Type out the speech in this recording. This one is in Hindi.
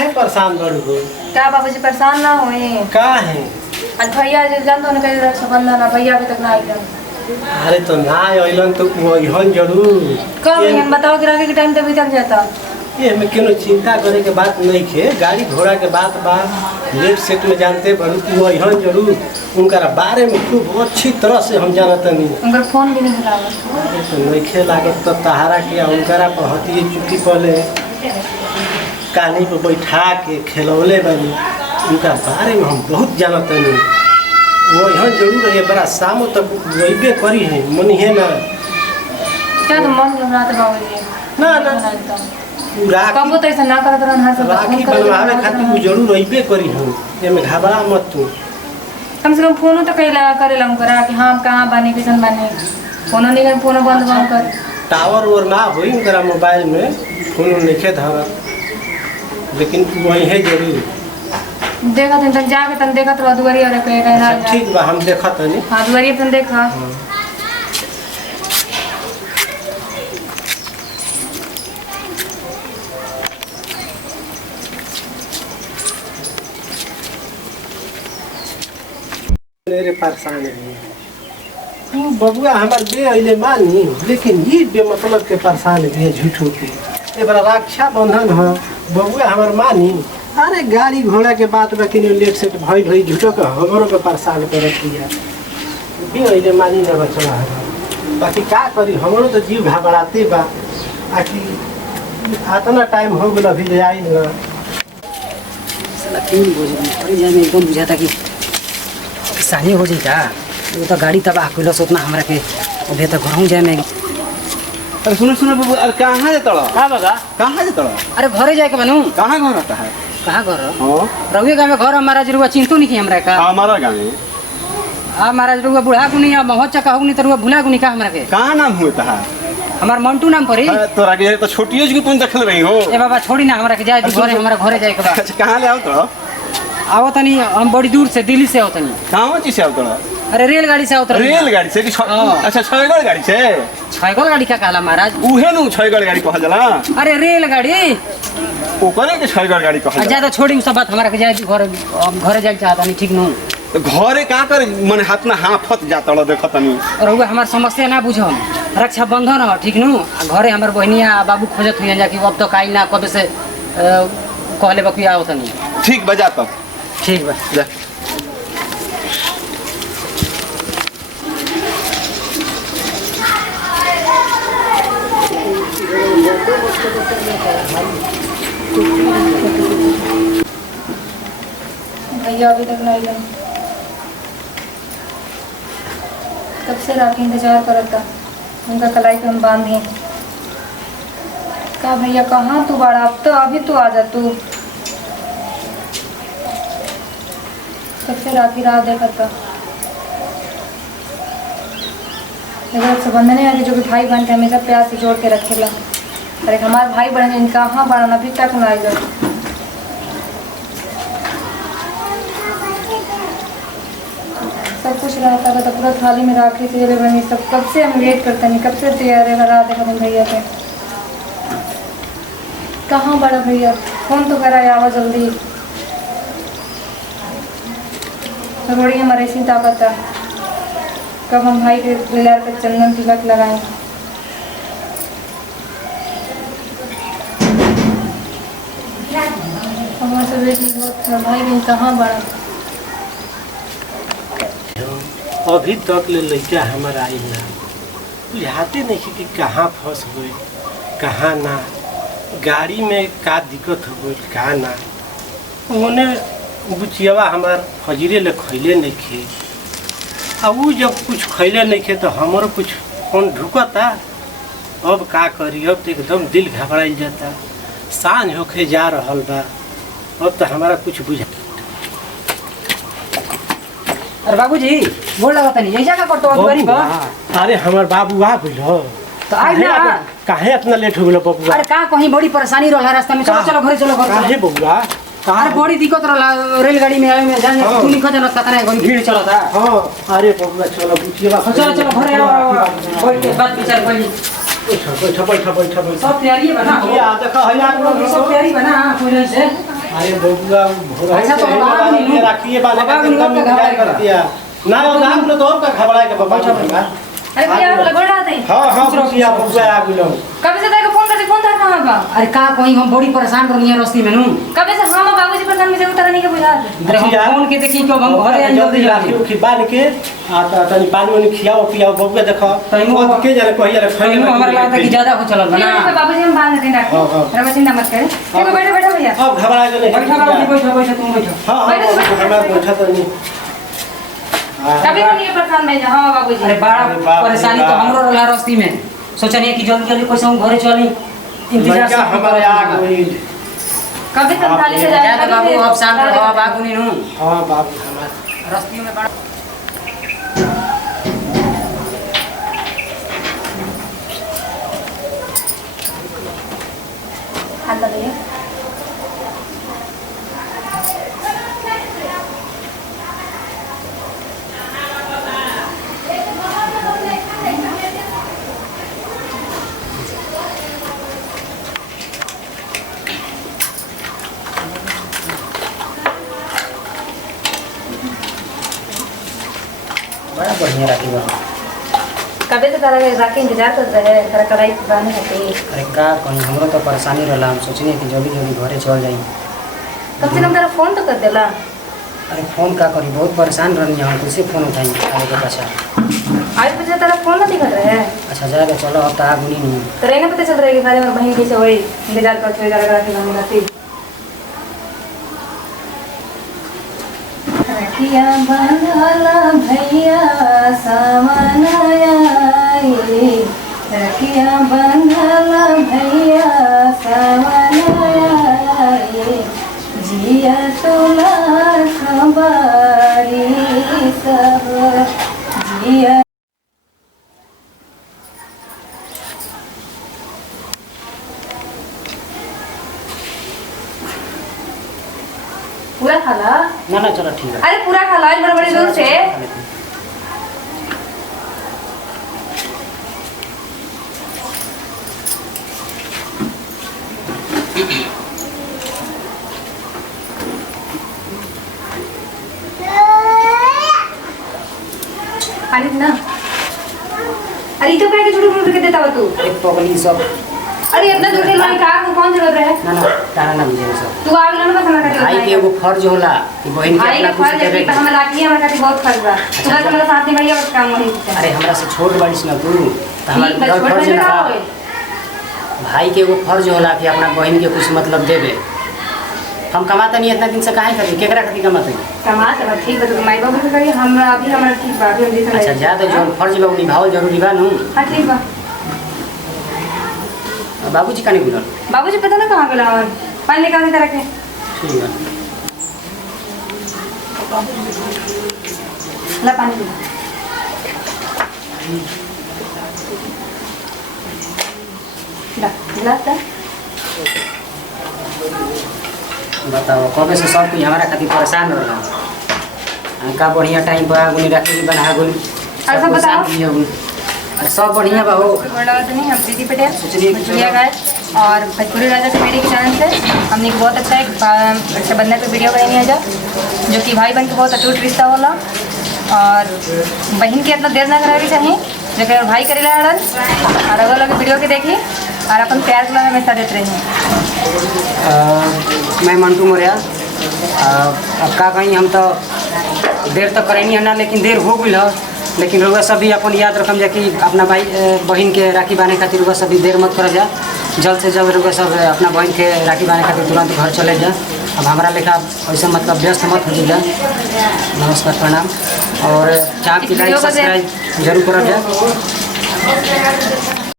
काहे परेशान बड़ू हो? क्या बाबूजी परेशान ना होए? का है? आज भैया जो जान तो कहीं रक्षाबंधन भैया अभी तक ना आइलन। अरे तो ना आइलन तो वहीन जरूर। कब हम बताओ कि राखी के टाइम तक तक जाता। ये में क्यों चिंता करे के बात नहीं खे, गाड़ी घोड़ा के बात बा लेट सेट में जानते बड़ू वहीन जरूर। उनका बारे में खूब अच्छी तरह से हम जानते नहीं। उनका फोन भी नहीं लागत। तो नहीं खे लागत तो तहारा किया उनकरा पहती चुट्टी पले कानी पे बैठा के खिलौले बनी। उनका बारे में हम बहुत जानते नहीं। वो यहाँ जरूर है बड़ा शाम तक वही करी है मनी है ना। क्या तो मन घबरा था बाबूजी ना ना कब तो ऐसा ना करत रहना सब राखी बनवावे खातिर वो जरूर अइबे करी हम। ये में घबरा मत तू। कम से कम फोन तो कइला करेला करा कि हां कहां बानी किसन बानी। फोन नहीं फोन बंद बंद कर। टावर और ना होई उनका मोबाइल में फोन नहीं धरा लेकिन वही है जरूर। देखा तन जाके तन देखा तो दुआरी और पे कहना ठीक बा हम देखा तनी। हां दुआरी तन देखा। मेरे परेशान है तू बबुआ हमार बे अइले मानी लेकिन ये बेमतलब के परेशान है झूठो के। ए बड़ा रक्षा बंधन है बबुआ हमार मानी। अरे गाड़ी घोड़ा के बात बा कि लेट सेट भइल होई झूठो के हमरो के परेशान करत दिया। बे अइले मानी ना बचला है बाकी का करी हमरो तो जीव घबराते बा। आखिर इतना टाइम हो गेल अभी ले आई ना। साला 3 बजे अरे जाने एकदम बुझाता कि सानी हो जाता। वो तो गाड़ी तबाह कैलो से उतना हमरा के अभी तक घरों जाए में। अरे सुनो सुनो बाबू अरे कहाँ जाता हां बाबा कहाँ जाता? अरे घरे जाए के बनू। कहाँ घर रहता है? कहाँ घर हाँ रहुए गाँव में घर हमारा जरूर चिंतु नहीं की हमरा का। हमारा गाँव में हमारा जरूर बुढ़ा गुनी या बहुत चका हुनी तो भुला गुनी का हमरा के। कहाँ नाम होता है? हमार मंटू नाम परी। तोरा के तो छोटी एज की तुम देखल रही हो। ए बाबा छोड़ी ना हमरा के जाए घरे हमारा घरे जाए के बा। अच्छा कहाँ ले आओ तो? आओ तनी हम बड़ी दूर से दिल्ली से आओ तनी। कहाँ चीज से आओ तो? अरे रेलगाड़ी से आओ तनी। रेलगाड़ी से कि अच्छा 6 गाड़ी से? 6 गाड़ी का कहला महाराज? उहे नु 6 गाड़ी कहल जाला। अरे रेलगाड़ी ओकरे के 6 गाड़ी कहल जाला। ज्यादा छोड़ी सब बात हमरा के जाए घरे जाए चाहता नहीं ठीक नु। तो घरे का कर मन हाथ ना हाफत जाता ल देखत नहीं। और वो हमार समस्या ना बुझम रक्षा बंधन है ठीक नु। घरे हमार बहनिया बाबू खोजत हुई जा कि अब तक आई ना कब से कहले बकि आओ तनी। ठीक बजा तब ठीक बा जा। भैया अभी तक नहीं आइलन। कब से राखी इंतजार करता उनका कलाई पे हम बांधे। का भैया कहाँ तू बड़ा अब तो अभी तू आ जा तू। कब से राखी राह देखता रक्षाबंधन आगे जो कि भाई बहन के हमेशा प्यार से जोड़ के रखेला। अरे हमारे भाई बहन कहाँ बड़ा अभी तक ना आइलन। सब कुछ रहता था तो पूरा थाली में राखी तेरे बनी सब कब से हम वेट करते नहीं कब से तैयार है रात देखा भैया पे। कहाँ बड़ा भैया फोन तो करा आवा जल्दी। थोड़ी हमारे ऐसी ताकत है कब हम भाई के लाल पे चंदन तिलक लगाएं। हमारे से वेट नहीं होता भाई बहन कहाँ बड़ा। अभी तक ले लड़का हमारा आई ना बुझाते नहीं कि कहाँ फंस गए कहाँ ना। गाड़ी में का दिक्कत हो गई का ना। उन्हें बुचियावा हमार फजीरे ले खैले नहीं खे। अब वो जब कुछ खैले नहीं खे तो हमारो कुछ कौन ढुकता। अब का करी अब तो एकदम दिल घबराई जाता। सांझ होके जा रहल बा अब तो हमारा कुछ बुझा। अरे बाबूजी बोल लगा तनी ऐसा का करतो दुआरी बा। अरे हमार बाबू आ गइल हो तो आई ना। काहे इतना लेट हो गेलो बबुआ? अरे का कहीं बड़ी परेशानी रहला रास्ता में। चलो चलो घरे चलो घर काहे बबुआ? अरे बड़ी दिक्कत रहला रेलगाड़ी में आवे में जाने तू नहीं खजना कतना गई भीड़ चलता। हां अरे बबुआ चलो बुचिया चलो चलो घरे आओ बैठ के बात विचार कर ली। बैठ बैठ बैठ बैठ सब तैयारी है बना। ये आ देखा है आप लोग सब तैयारी बना कोई नहीं से अरे बबुआ भोरा अच्छा, तो बाबा नहीं राखिए बाने बाबा का नहीं एकदम लोग का इंतजार घबराए कर दिया ना वो नाम लो तो का घबराए के बाबा अच्छा, अरे भैया लगोड़ आते हां बुझिया बबुआ आ गेलो कब से तेरे को फोन करते फोन था कहां बा अरे का कहीं हम बड़ी परेशान रहनी है रस्ती में नु कब से हम बाबूजी पर में जरूर तरह नहीं के बुझा अरे हम फोन के देखी क्यों हम घरे आई जल्दी राखी जाके उखी बांध के आता तनी पानी वानी खियाओ पियाओ बबुआ देखो तैमो वो के जाने कहिया रे कहीं हमारा लगा था कि ज्यादा हो चलल बना बाबूजी हम बांध देते हाँ, हाँ। रखो रवा चिंता मत कर देखो बैठो बैठो भैया अब घबरा गेले बैठो तुम बैठो हां हां हमरा बैठा तो नहीं कभी नहीं ये प्रकार में हां बाबूजी अरे बड़ा अरे बाप रे परेशानी तो बाप। हमरो रहला रस्ती में सोचनी कि जल्दी जल्दी कैसे हम घरे चली इंतजार लड़का हमारे आ गई कभी तक खाली से जा तो बाबू अब शाम को हवा जाए बागुनी नु हां बाबू हमारे रस्ती में बड़ा अंदर भैया बड़ा बढ़िया राखी बा कभी से तारा राखी इंतजार कर रहे हैं तारा कढ़ाई बांधने खातिर अरे का कहीं हमरो तो परेशानी रहला हम सोचनी कि जल्दी जल्दी घरे चल जाई कम से कम तारा फोन तो कर देला अरे फोन का करी बहुत परेशान रहनी हम कैसे फोन उठाई आगे के पाछा आज पूछा तारा फोन नहीं कर रहे हैं अच्छा जाएगा चलो अब तो आगुनी नहीं तो रहने पता चल रहा है कि खाली मेरी बहन कैसे हुई इंतजार करते हुए तारा राखी बांधने खातिर रखिया बांधला भैया सावन आए रखिया बांधला भैया सावन आए जिया तोला खबारी सब जिया पूरा खाला ना चलो ठीक है अरे पूरा खाला आज बड़े बड़े दूर से पानी ना अरे तो क्या झूठ बोल के देता हो तू एक पगली सब अरे इतना दूर से मैं कहा को कौन जरूरत है ना तारा ना बुझे सब तू आगे ना बस हमारा भाई के एगो फर्ज होला कि बहन के भाई अपना के कुछ फर्ज देवे है के। पर हमारा राखी हमारा खातिर बहुत फर्ज बा तू बस हमारा साथ निभाइए बस काम वही अरे हमरा से छोट बड़ी ना तू तो हमार ठीक है, छोड़ फर्ज देना ना का बा। होए। भाई के एगो फर्ज होला कि अपना बहन के कुछ मतलब देवे हम कमाता नहीं इतना दिन से काहे करी केकरा खातिर कमाते समाज अब ठीक बता माई बाबू से करिए हमरा अभी हमारा ठीक बा अभी हम देखा अच्छा ज्यादा जो फर्ज बा उ निभावल जरूरी बा नु हां ठीक बा बाबूजी काने गुलर बाबूजी पता ना कहां गेला हमार पानी लेके आने तरह के ठीक है ला पानी पी ला गिलास दा बताओ कबे से सब कुछ हमारा खातिर परेशान रहला का बढ़िया टाइम पर आगुनी राखी बना गुल और सब बताओ। सब बढ़िया बा हो बोला तो नहीं हम प्रीति पटेल सोचलिए कि जुलिया गाय और भोजपुरी राजा कमेडी के चैनल से हमने एक बहुत अच्छा एक रक्षाबंधन पे वीडियो बनाई है जो कि भाई बहन के बहुत अटूट रिश्ता होला और बहन के इतना देर ना करे चाहिए जो कि भाई करेला हड़न और अगर लोग वीडियो के देखी और अपन प्यार के हमेशा देते रहिए मैं मंटू मौर्य अब का कहीं हम तो देर तक करेनी है ना लेकिन देर हो गई है लेकिन रउआ सब भी अपन याद रखम जा कि अपना भाई बहन के राखी बांधे खातिर रउआ सब भी देर मत कर जा जल्द से जल्द रउआ सब अपना बहन के राखी बांधे खातिर तुरंत घर चले जा अब हमारा लेखा ऐसा मतलब व्यस्त मत हो जा नमस्कार प्रणाम और चाप की लाइक सब्सक्राइब जरूर कर जा